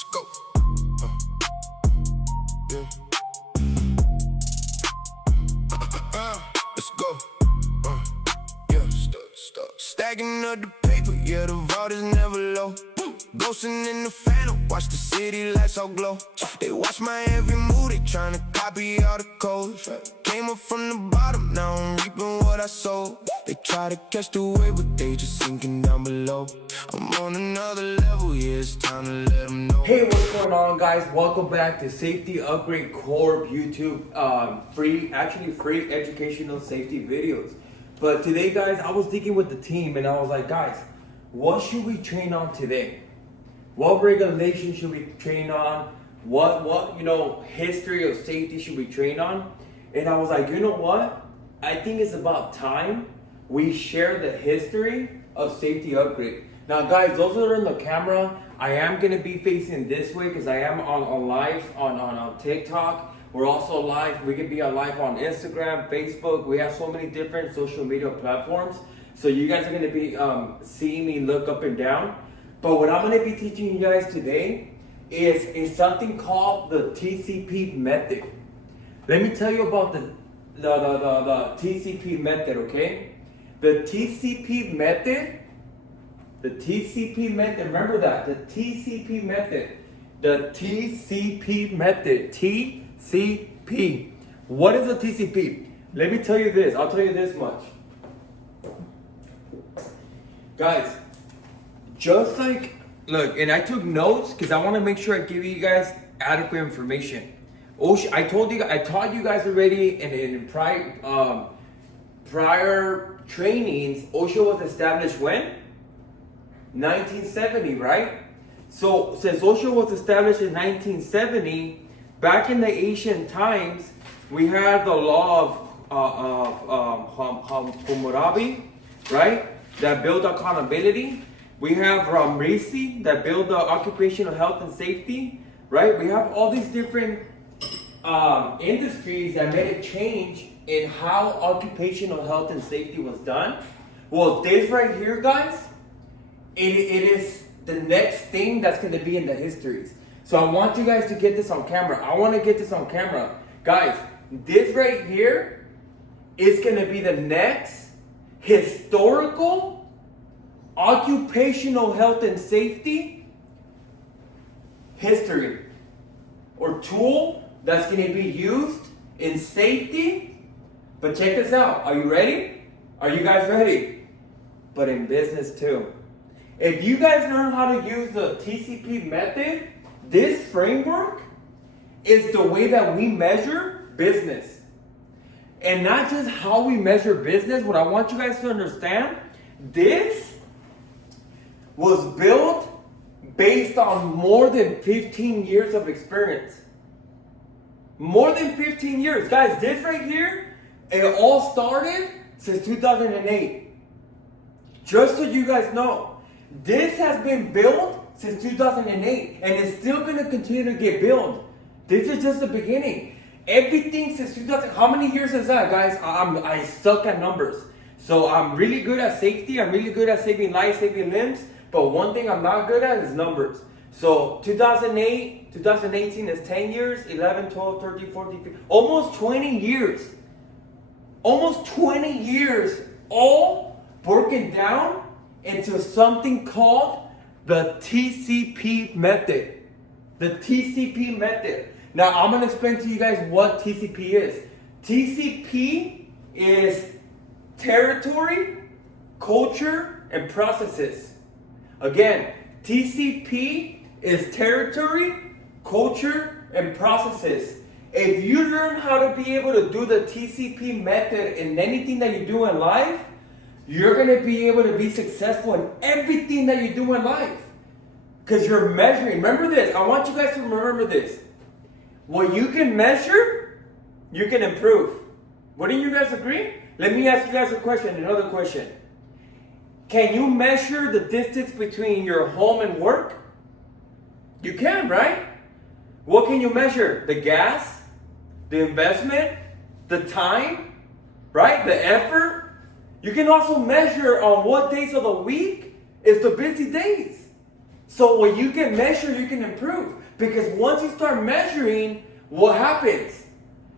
Let's go. Yeah. Let's go. Yeah. Stop. Stacking up the paper, yeah, the vault is never low. Ghosting in the phantom, watch the city lights all glow. They watch my every move, they tryna copy all the codes. Came up from the bottom, now I'm reaping what I sowed. They try to catch the wave, but they just sinking down below. I'm on another level, yeah, it's time to let them know. Hey, what's going on, guys? Welcome back to Safety Upgrade Corp YouTube. Free educational safety videos. But today, guys, I was thinking with the team and I was like, guys, what should we train on today? What regulations should we train on? What history of safety should we train on? And I was like, you know what? I think it's about time we share the history of Safety Upgrade. Now, guys, those that are in the camera, I am going to be facing this way because I am on live on TikTok. We're also live. We can be on live on Instagram, Facebook. We have so many different social media platforms. So you guys are going to be seeing me look up and down. But what I'm going to be teaching you guys today is something called the T.C.P method. Let me tell you about the T.C.P method, okay? The T.C.P method, remember that, the T.C.P method. T.C.P. What is a T.C.P? Let me tell you this, I'll tell you this much. Guys, just like, look, and I took notes because I want to make sure I give you guys adequate information. I taught you guys already in prior trainings. OSHA was established when? 1970, right? So since OSHA was established in 1970, back in the ancient times, we had the law of Hammurabi, right? That built accountability. We have RISI that built the occupational health and safety, right? We have all these different industries that made a change in how occupational health and safety was done. Well, this right here, guys, it is the next thing that's going to be in the histories. So I want you guys to get this on camera. I want to get this on camera. Guys, this right here is going to be the next historical occupational health and safety history or tool that's going to be used in safety. But check this out. Are you ready? Are you guys ready? But in business too. If you guys learn how to use the T.C.P method, this framework is the way that we measure business. And not just how we measure business. What I want you guys to understand, this was built based on more than 15 years of experience. More than 15 years. Guys, this right here, it all started since 2008. Just so you guys know, this has been built since 2008 and it's still going to continue to get built. This is just the beginning. Everything since 2000, how many years is that, guys? I suck at numbers. So I'm really good at safety. I'm really good at saving lives, saving limbs. But one thing I'm not good at is numbers. So 2008, 2018 is 10 years, 11, 12, 13, 14, 15, almost 20 years. Almost 20 years, all broken down into something called the T.C.P method. The T.C.P method. Now I'm going to explain to you guys what T.C.P is. T.C.P is territory, culture, and processes. Again, T.C.P is territory, culture, and processes. If you learn how to be able to do the T.C.P method in anything that you do in life, you're going to be able to be successful in everything that you do in life. Because you're measuring. Remember this. I want you guys to remember this. What you can measure, you can improve. Wouldn't you guys agree? Let me ask you guys a question, another question. Can you measure the distance between your home and work? You can, right? What can you measure? The gas, the investment, the time, right? The effort. You can also measure on what days of the week is the busy days. So when you can measure, you can improve. Because once you start measuring, what happens?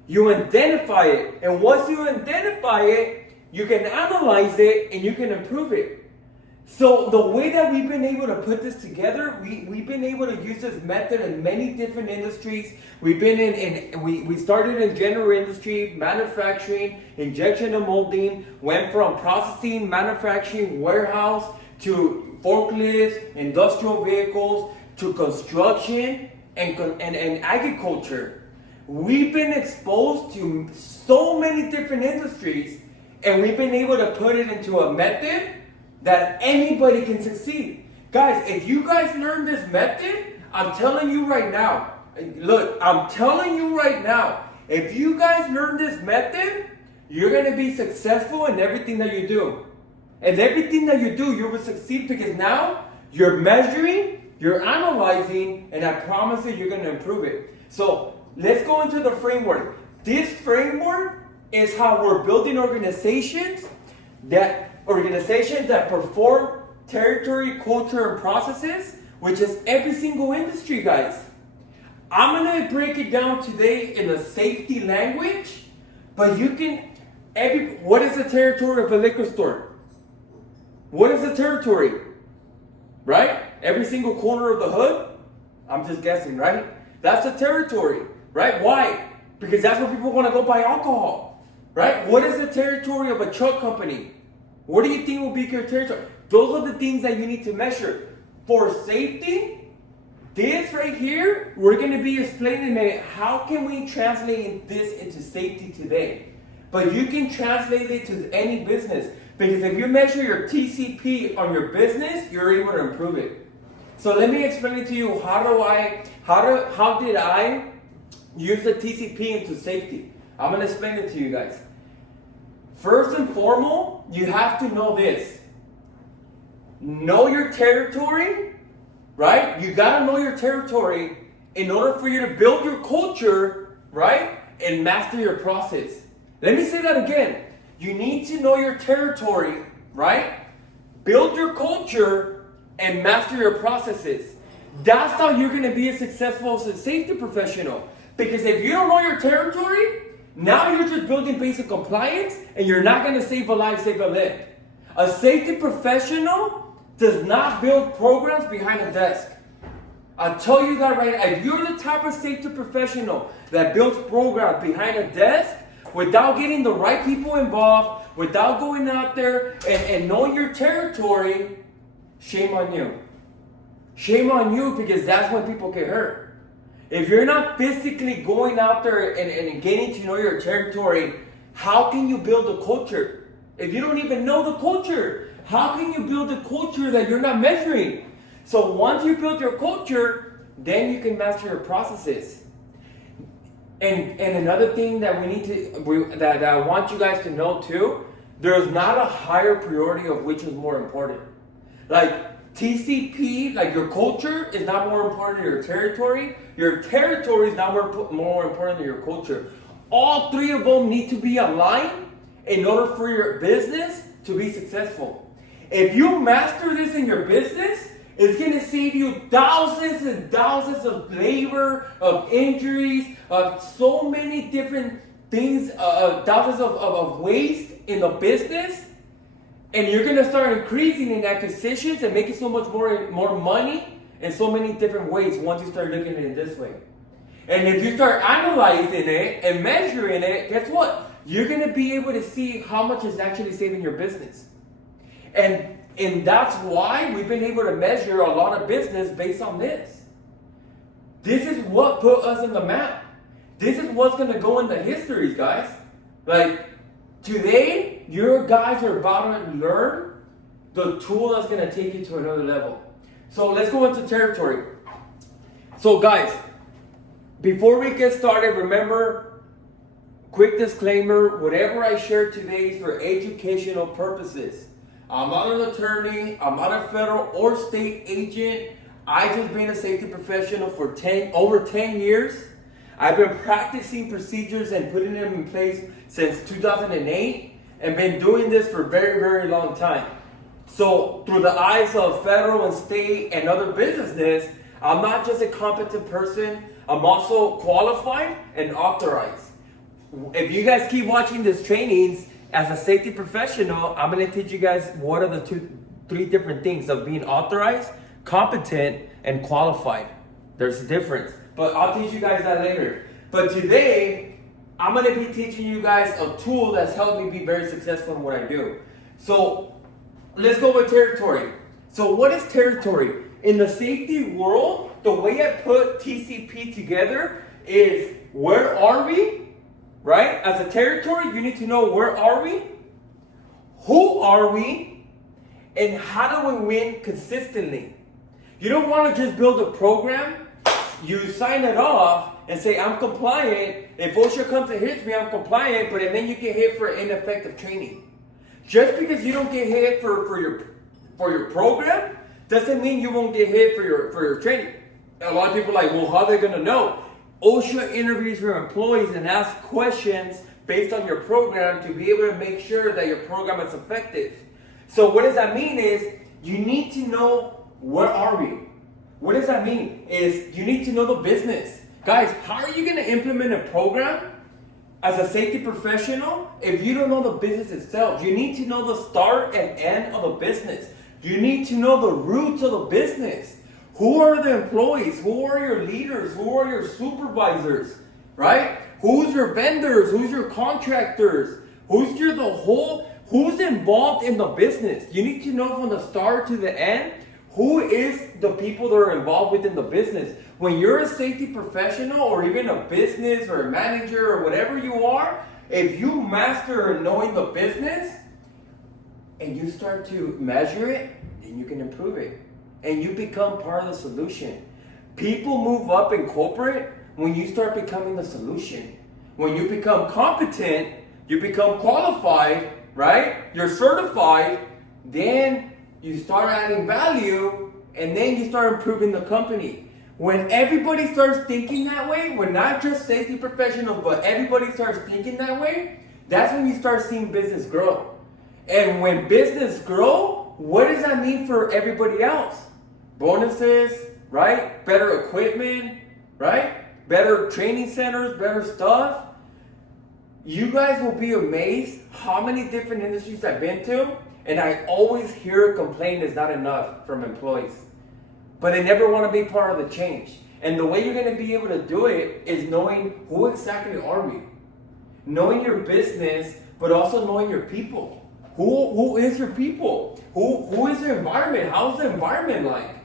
You identify it. And once you identify it, you can analyze it and you can improve it. So the way that we've been able to put this together, we've been able to use this method in many different industries. We've been we started in general industry, manufacturing, injection and molding, went from processing, manufacturing, warehouse, to forklifts, industrial vehicles, to construction and agriculture. We've been exposed to so many different industries, and we've been able to put it into a method that anybody can succeed. Guys, if you guys learn this method, I'm telling you right now, look, I'm telling you right now, if you guys learn this method, you're going to be successful in everything that you do. And everything that you do, you will succeed, because now you're measuring, you're analyzing, and I promise you, you're going to improve it. So let's go into the framework. This framework is how we're building organizations that perform territory, culture, and processes, which is every single industry, guys. I'm going to break it down today in a safety language, but you can, what is the territory of a liquor store? What is the territory? Right? Every single corner of the hood? I'm just guessing, right? That's the territory, right? Why? Because that's where people want to go buy alcohol, right? What is the territory of a truck company? What do you think will be your territory? Those are the things that you need to measure. For safety, this right here, we're going to be explaining it. How can we translate this into safety today? But you can translate it to any business. Because if you measure your T.C.P on your business, you're able to improve it. So let me explain it to you. How did I use the T.C.P into safety? I'm going to explain it to you guys. First and foremost, you have to know this. Know your territory, right? You got to know your territory in order for you to build your culture, right? And master your process. Let me say that again. You need to know your territory, right? Build your culture and master your processes. That's how you're going to be a successful safety professional. Because if you don't know your territory, now you're just building basic compliance, and you're not going to save a life, save a limb. A safety professional does not build programs behind a desk. I'll tell you that right now. If you're the type of safety professional that builds programs behind a desk without getting the right people involved, without going out there and knowing your territory, shame on you. Shame on you, because that's when people get hurt. If you're not physically going out there and getting to know your territory, how can you build a culture? If you don't even know the culture, how can you build a culture that you're not measuring? So once you build your culture, then you can master your processes. And another thing that that I want you guys to know too, there's not a higher priority of which is more important. Like T.C.P, like your culture is not more important than your territory. Your territory is not more important than your culture. All three of them need to be aligned in order for your business to be successful. If you master this in your business, it's going to save you thousands and thousands of labor, of injuries, of so many different things, thousands of waste in the business. And you're going to start increasing in acquisitions and making so much more money in so many different ways once you start looking at it this way. And if you start analyzing it and measuring it, guess what? You're going to be able to see how much is actually saving your business. And that's why we've been able to measure a lot of business based on this. This is what put us in the map. This is what's going to go in the histories, guys. Like, today, your guys are about to learn the tool that's going to take you to another level. So let's go into territory. So guys, before we get started, remember, quick disclaimer, whatever I share today is for educational purposes. I'm not an attorney, I'm not a federal or state agent. I just been a safety professional for over 10 years. I've been practicing procedures and putting them in place since 2008 and been doing this for a very, very long time. So through the eyes of federal and state and other businesses, I'm not just a competent person, I'm also qualified and authorized. If you guys keep watching these trainings as a safety professional, I'm going to teach you guys what are the three different things of being authorized, competent, and qualified. There's a difference, but I'll teach you guys that later. But today, I'm going to be teaching you guys a tool that's helped me be very successful in what I do. So let's go with territory. So what is territory? In the safety world, the way I put T.C.P together is where are we, right? As a territory, you need to know where are we, who are we, and how do we win consistently. You don't want to just build a program, you sign it off and say, I'm compliant. If OSHA comes and hits me, I'm compliant, but then you get hit for ineffective training. Just because you don't get hit for your program, doesn't mean you won't get hit for your training. A lot of people are like, well, how are they going to know? OSHA interviews your employees and asks questions based on your program to be able to make sure that your program is effective. So what does that mean is you need to know where are we. What does that mean? Is you need to know the business. Guys, how are you going to implement a program as a safety professional if you don't know the business itself? You need to know the start and end of the business. You need to know the roots of the business. Who are the employees? Who are your leaders? Who are your supervisors? Right? Who's your vendors? Who's your contractors? Who's involved in the business? You need to know from the start to the end who is the people that are involved within the business. When you're a safety professional or even a business or a manager or whatever you are, if you master knowing the business and you start to measure it, then you can improve it. And you become part of the solution. People move up in corporate when you start becoming the solution. When you become competent, you become qualified, right? You're certified, then you start adding value, and then you start improving the company. When everybody starts thinking that way, when not just safety professionals, but everybody starts thinking that way, that's when you start seeing business grow. And when business grow, what does that mean for everybody else? Bonuses, right? Better equipment, right? Better training centers, better stuff. You guys will be amazed how many different industries I've been to, and I always hear a complaint is not enough from employees. But they never want to be part of the change. And the way you're going to be able to do it is knowing who exactly are we. Knowing your business, but also knowing your people. Who is your people? Who is the environment? How's the environment like?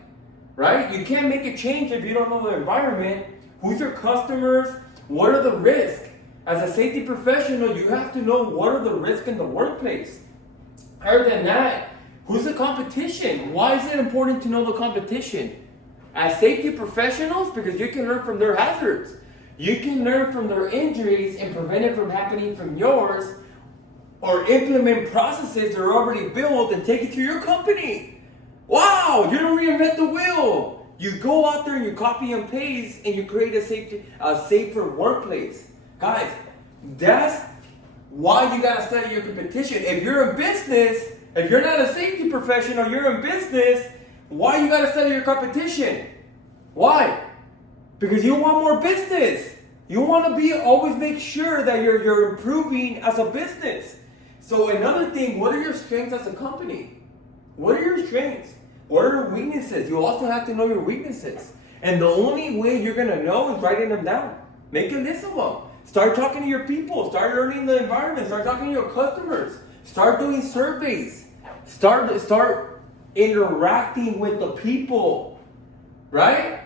Right? You can't make a change if you don't know the environment. Who's your customers? What are the risks? As a safety professional, you have to know what are the risks in the workplace. Other than that, who's the competition? Why is it important to know the competition? As safety professionals, because you can learn from their hazards. You can learn from their injuries and prevent it from happening from yours, or implement processes that are already built and take it to your company. Wow, you don't reinvent the wheel. You go out there and you copy and paste and you create a safer workplace. Guys, that's why you gotta study your competition. If you're in business, if you're not a safety professional, you're in business, why you gotta study your competition? Why? Because you want more business. You want to always make sure that you're improving as a business. So another thing, what are your strengths as a company? What are your strengths? What are your weaknesses? You also have to know your weaknesses. And the only way you're going to know is writing them down. Make a list of them. Start talking to your people. Start learning the environment. Start talking to your customers. Start doing surveys. Start interacting with the people. Right?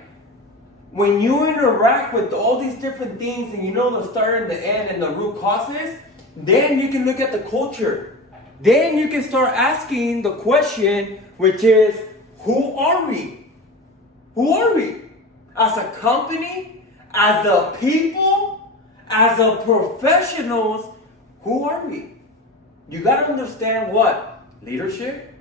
When you interact with all these different things and you know the start and the end and the root causes, then you can look at the culture. Then you can start asking the question, which is, who are we? Who are we? As a company, as a people, as a professionals, who are we? You got to understand what? Leadership.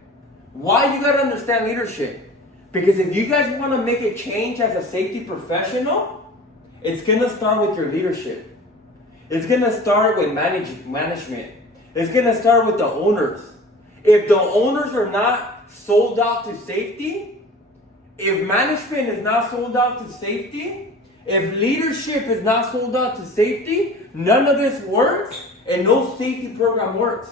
Why you got to understand leadership? Because if you guys want to make a change as a safety professional, it's going to start with your leadership. It's going to start with management. It's going to start with the owners. If the owners are not sold out to safety, if management is not sold out to safety, if leadership is not sold out to safety, none of this works and no safety program works.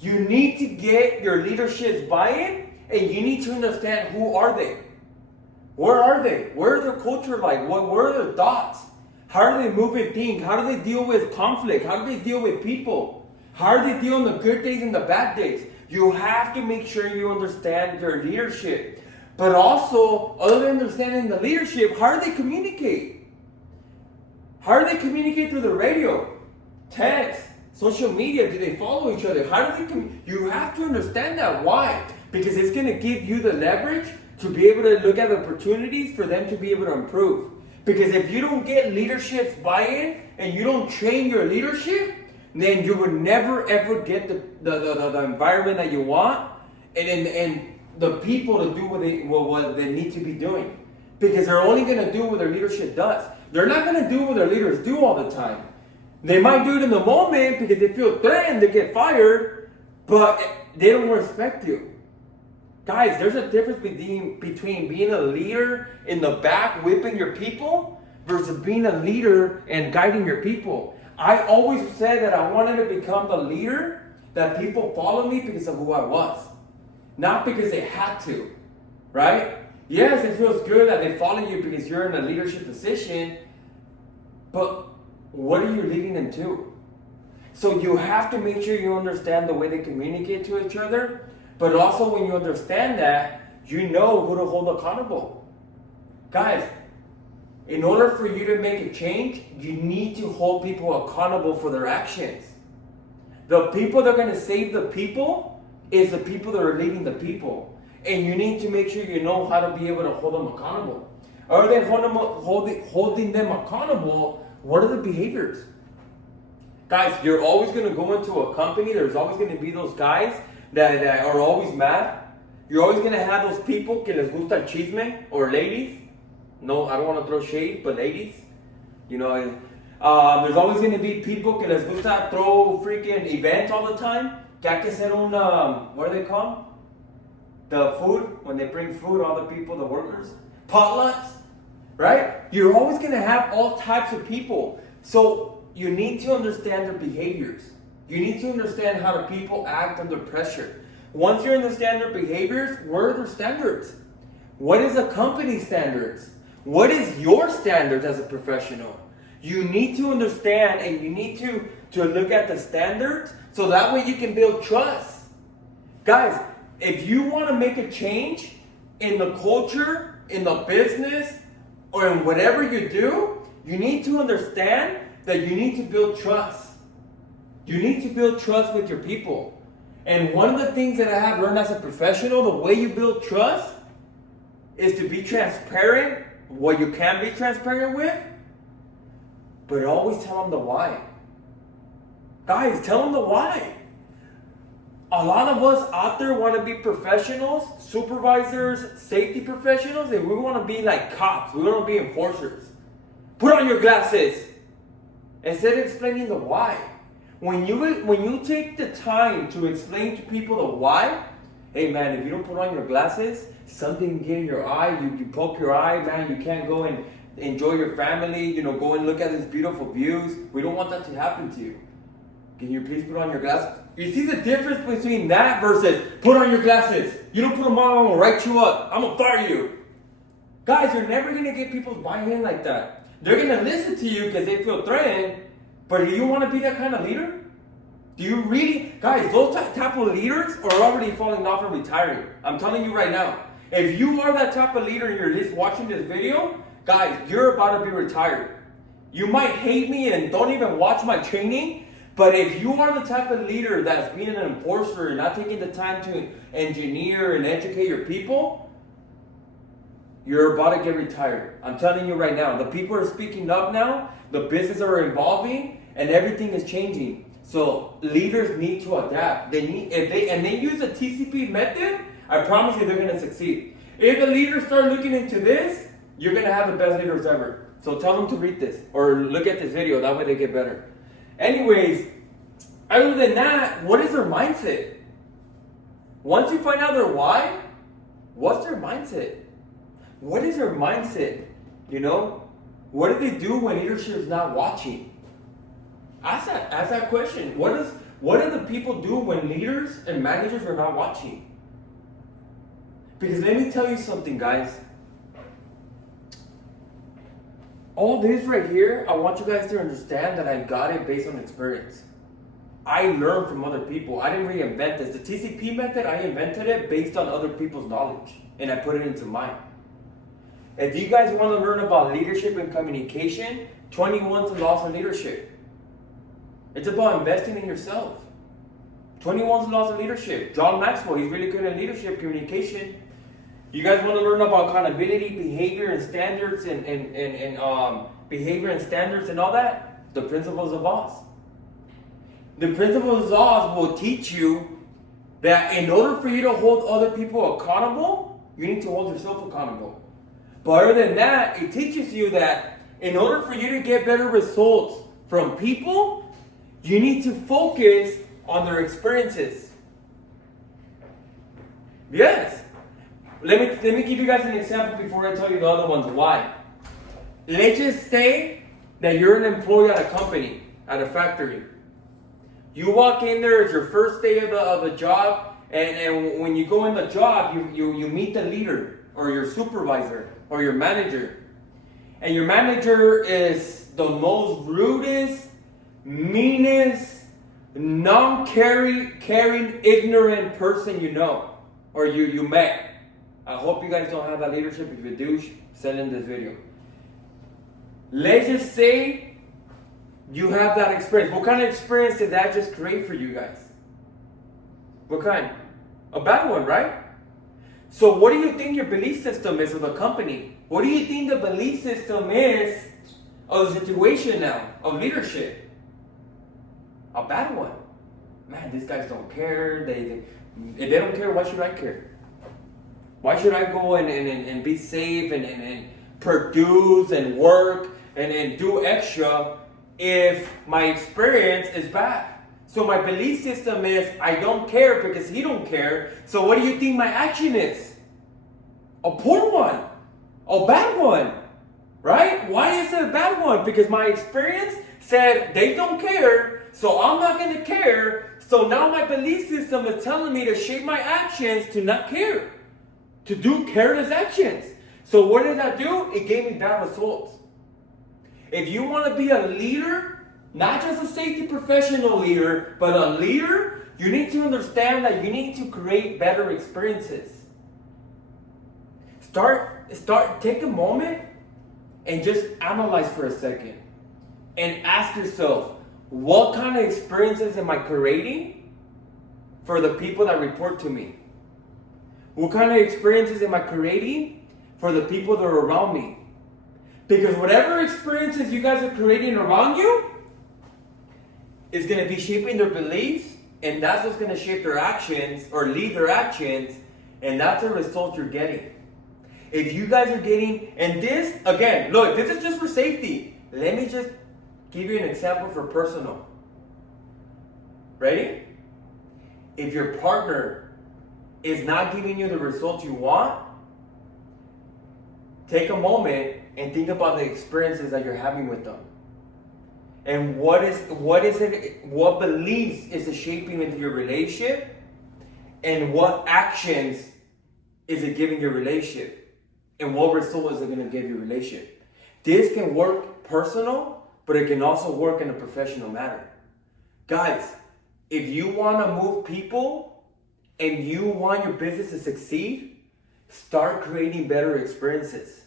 You need to get your leadership's buy-in and you need to understand who are they? Where are they? Where is their culture like? What are their thoughts? How do they move and think? How do they deal with conflict? How do they deal with people? How do they deal in the good days and the bad days? You have to make sure you understand their leadership. But also, other than understanding the leadership, how do they communicate? How do they communicate through the radio, text, social media? Do they follow each other? How do they You have to understand that. Why? Because it's going to give you the leverage to be able to look at opportunities for them to be able to improve. Because if you don't get leadership's buy-in and you don't train your leadership, then you will never ever get the environment that you want and the people to do what they need to be doing. Because they're only going to do what their leadership does. They're not going to do what their leaders do all the time. They might do it in the moment because they feel threatened to get fired, but they don't respect you. Guys, there's a difference between being a leader in the back whipping your people versus being a leader and guiding your people. I always said that I wanted to become the leader that people follow me because of who I was. Not because they had to, right? Yes, it feels good that they follow you because you're in a leadership position, but what are you leading them to? So you have to make sure you understand the way they communicate to each other. But also when you understand that, you know who to hold accountable. Guys, in order for you to make a change, you need to hold people accountable for their actions. The people that are going to save the people is the people that are leading the people. And you need to make sure you know how to be able to hold them accountable. Other than holding them accountable, what are the behaviors? Guys, you're always going to go into a company, there's always going to be those guys that are always mad. You're always going to have those people que les gusta el chisme, or ladies. No, I don't want to throw shade, but ladies. You know, there's always going to be people que les gusta throw freaking events all the time. Que hay que hacer what are they called? The food, when they bring food, all the people, the workers. Potlucks, right? You're always going to have all types of people. So you need to understand their behaviors. You need to understand how the people act under pressure. Once you understand their behaviors, what are their standards? What is a company's standards? What is your standards as a professional? You need to understand and you need to look at the standards so that way you can build trust. Guys, if you want to make a change in the culture, in the business, or in whatever you do, you need to understand that you need to build trust. You need to build trust with your people. And one of the things that I have learned as a professional, the way you build trust is to be transparent, what you can be transparent with, but always tell them the why. Guys, tell them the why. A lot of us out there want to be professionals, supervisors, safety professionals, and we want to be like cops. We want to be enforcers. Put on your glasses. Instead of explaining the why. When you take the time to explain to people the why, hey man, if you don't put on your glasses, something get in your eye, you poke your eye, man, you can't go and enjoy your family, go and look at these beautiful views. We don't want that to happen to you. Can you please put on your glasses? You see the difference between that versus put on your glasses. You don't put them on, I'm going to write you up. I'm going to fire you. Guys, you're never going to get people's buy-in like that. They're going to listen to you because they feel threatened. But do you want to be that kind of leader? Do you really? Guys, those type of leaders are already falling off and retiring. I'm telling you right now. If you are that type of leader and you're watching this video, guys, you're about to be retired. You might hate me and don't even watch my training, but if you are the type of leader that's being an enforcer and not taking the time to engineer and educate your people, you're about to get retired. I'm telling you right now. The people are speaking up now. The businesses are evolving, and everything is changing. So leaders need to adapt. If they use the T.C.P method, I promise you they're going to succeed. If the leaders start looking into this, you're going to have the best leaders ever. So tell them to read this or look at this video. That way they get better. Anyways, other than that, what is their mindset? Once you find out their why, what's their mindset? What is their mindset? You know? What do they do when leadership is not watching? Ask that question. What do the people do when leaders and managers are not watching? Because let me tell you something, guys. All this right here, I want you guys to understand that I got it based on experience. I learned from other people. I didn't reinvent this. The T.C.P method, I invented it based on other people's knowledge. And I put it into mine. If you guys want to learn about leadership and communication, 21's Laws of Leadership. It's about investing in yourself. 21's Laws of Leadership. John Maxwell, he's really good at leadership communication. You guys want to learn about accountability, behavior and standards and behavior and standards and all that? The Principles of Oz. The Principles of Oz will teach you that in order for you to hold other people accountable, you need to hold yourself accountable. But other than that, it teaches you that in order for you to get better results from people, you need to focus on their experiences. Yes. Let me give you guys an example before I tell you the other ones. Why? Let's just say that you're an employee at a company, at a factory. You walk in there, it's your first day of the job, and when you go in the job, you meet the leader, or your supervisor, or your manager. And your manager is the most rudest, meanest, non-caring, ignorant person you know, or you met. I hope you guys don't have that leadership. If you do, send in this video. Let's just say you have that experience. What kind of experience did that just create for you guys? What kind? A bad one, right? So what do you think your belief system is of the company? What do you think the belief system is of the situation now, of leadership? A bad one. Man, these guys don't care. If they don't care, why should I care? Why should I go and be safe and produce and work and do extra if my experience is bad? So my belief system is I don't care because he don't care. So what do you think my action is? A poor one. A bad one. Right? Why is it a bad one? Because my experience said they don't care, so I'm not going to care. So now my belief system is telling me to shape my actions to not care. To do careless actions. So what did that do? It gave me bad results. If you want to be a leader, not just a safety professional leader, but a leader, you need to understand that you need to create better experiences. Take a moment and just analyze for a second. And ask yourself, what kind of experiences am I creating for the people that report to me? What kind of experiences am I creating for the people that are around me? Because whatever experiences you guys are creating around you is going to be shaping their beliefs, and that's what's going to shape their actions or lead their actions, and that's the result you're getting. If you guys are getting, and this, again, look, this is just for safety. Let me just give you an example for personal. Ready? If your partner is not giving you the results you want, take a moment and think about the experiences that you're having with them. And what beliefs is it shaping into your relationship? And what actions is it giving your relationship? And what result is it going to give your relationship? This can work personal, but it can also work in a professional matter. Guys, if you want to move people and you want your business to succeed, start creating better experiences.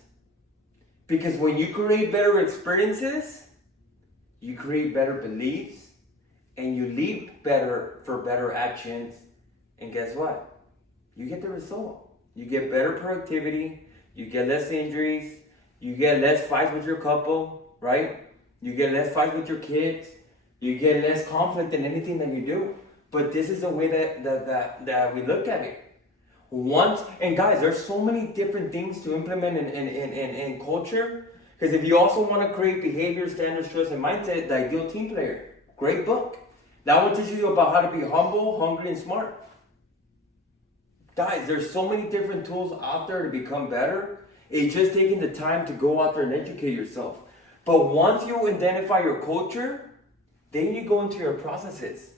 Because when you create better experiences, you create better beliefs, and you lead better for better actions. And guess what? You get the result. You get better productivity, you get less injuries, you get less fights with your couple, right? You get less fights with your kids, you get less conflict in anything that you do. But this is the way that we look at it. And guys, there's so many different things to implement in culture. Because if you also want to create behavior, standards, trust, and mindset, The Ideal Team Player. Great book. That will teach you about how to be humble, hungry, and smart. Guys, there's so many different tools out there to become better. It's just taking the time to go out there and educate yourself. But once you identify your culture, then you go into your processes.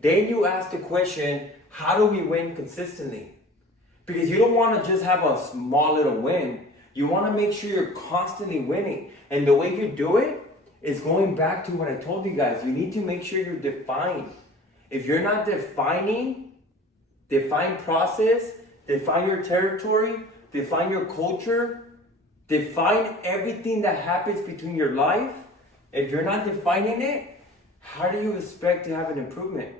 Then you ask the question, how do we win consistently? Because you don't want to just have a small little win. You want to make sure you're constantly winning. And the way you do it is going back to what I told you guys. You need to make sure you're defined. If you're not defining, define process, define your territory, define your culture, define everything that happens between your life. If you're not defining it, how do you expect to have an improvement?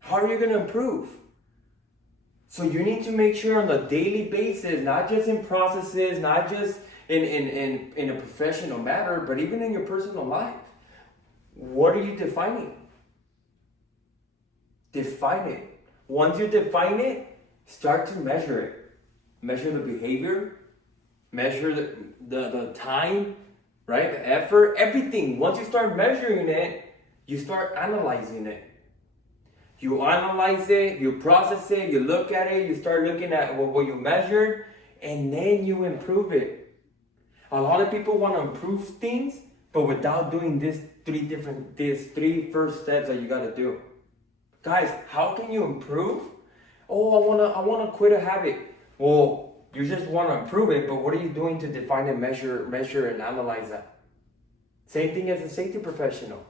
How are you going to improve? So you need to make sure on a daily basis, not just in processes, not just in a professional matter, but even in your personal life. What are you defining? Define it. Once you define it, start to measure it. Measure the behavior, measure the time, right? The effort, everything. Once you start measuring it, you start analyzing it. You analyze it, you process it, you look at it, you start looking at what you measured, and then you improve it. A lot of people want to improve things, but without doing these three first steps that you got to do. Guys, how can you improve? Oh, I wanna quit a habit. Well, you just want to improve it, but what are you doing to define and measure and analyze that? Same thing as a safety professional.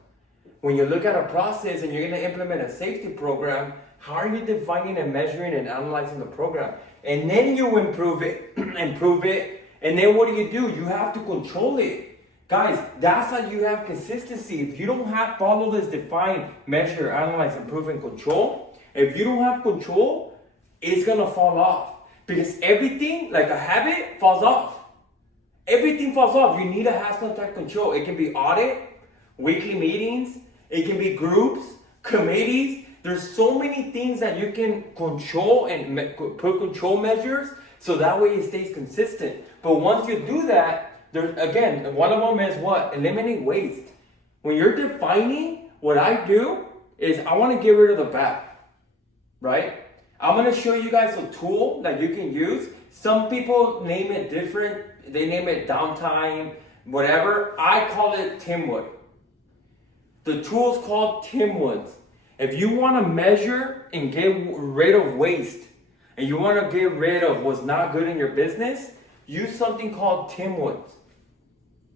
When you look at a process and you're going to implement a safety program, how are you defining and measuring and analyzing the program? And then you improve it, and then what do? You have to control it. Guys, that's how you have consistency. If you don't follow this define, measure, analyze, improve, and control, if you don't have control, it's going to fall off. Because everything, like a habit, falls off. Everything falls off. You need to have some type of control. It can be audit, weekly meetings, it can be groups, committees. There's so many things that you can control and put control measures so that way it stays consistent. But once you do that, again, one of them is what? Eliminate waste. When you're defining, what I do is I want to get rid of the bad, right? I'm going to show you guys a tool that you can use. Some people name it different. They name it downtime, whatever. I call it Timwood. The tool's called Timwood. If you want to measure and get rid of waste, and you want to get rid of what's not good in your business, use something called Timwood.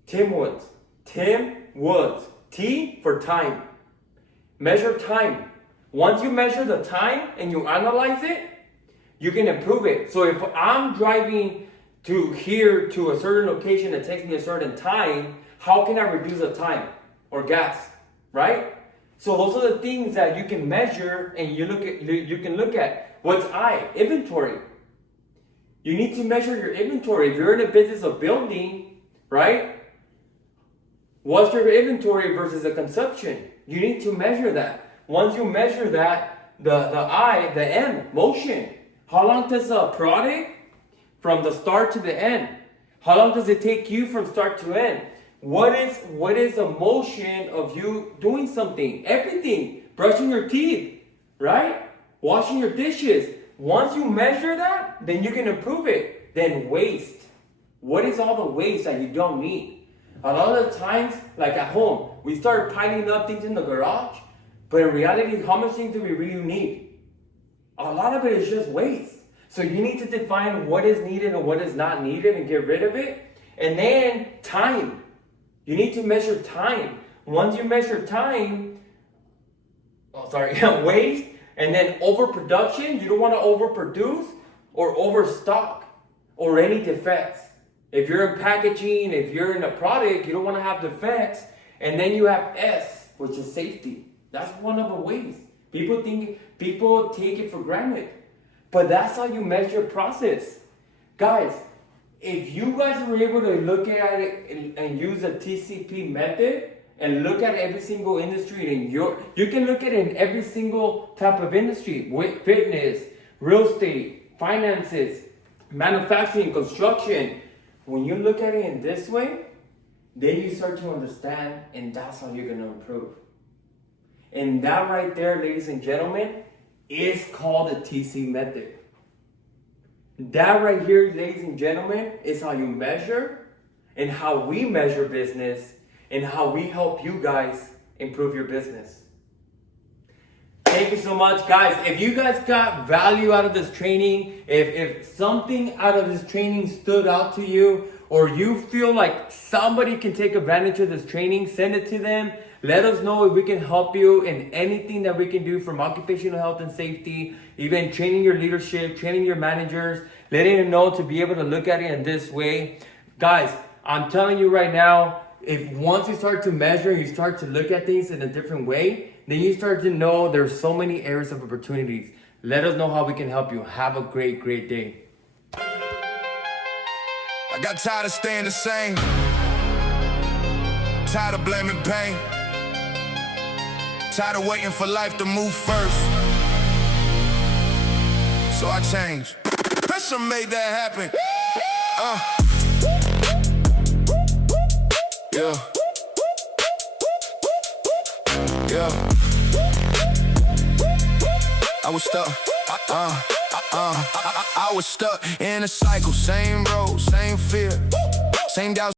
Timwood. Timwood. T for time. Measure time. Once you measure the time and you analyze it, you can improve it. So if I'm driving to here to a certain location that takes me a certain time, how can I reduce the time or gas, right? So those are the things that you can measure and you can look at. What's inventory. You need to measure your inventory. If you're in the business of building, right? What's your inventory versus the consumption? You need to measure that. Once you measure that, the M, motion. How long does a product from the start to the end? How long does it take you from start to end? What is the motion of you doing something? Everything. Brushing your teeth, right? Washing your dishes. Once you measure that, then you can improve it. Then waste. What is all the waste that you don't need? A lot of the times, like at home, we start piling up things in the garage. But in reality, how much things do we really need? A lot of it is just waste. So you need to define what is needed and what is not needed and get rid of it. And then time. You need to measure time. Once you measure time, waste, and then overproduction, you don't want to overproduce or overstock or any defects. If you're in packaging, if you're in a product, you don't want to have defects. And then you have S, which is safety. That's one of the ways. People take it for granted. But that's how you measure process. Guys, if you guys were able to look at it and use the T.C.P method and look at every single industry, and you can look at it in every single type of industry, with fitness, real estate, finances, manufacturing, construction. When you look at it in this way, then you start to understand, and that's how you're going to improve. And that right there, ladies and gentlemen, is called the TC method. That right here, ladies and gentlemen, is how you measure and how we measure business and how we help you guys improve your business. Thank you so much, guys. If you guys got value out of this training, if something out of this training stood out to you, or you feel like somebody can take advantage of this training, send it to them. Let us know if we can help you in anything that we can do, from occupational health and safety, even training your leadership, training your managers, letting them know to be able to look at it in this way. Guys, I'm telling you right now, if once you start to measure, you start to look at things in a different way, then you start to know there's so many areas of opportunities. Let us know how we can help you. Have a great, great day. I got tired of staying the same, tired of blaming pain, tired of waiting for life to move first. So I changed. Pressure made that happen. Yeah. Yeah. I was stuck. I was stuck in a cycle, same road, same fear, same doubts.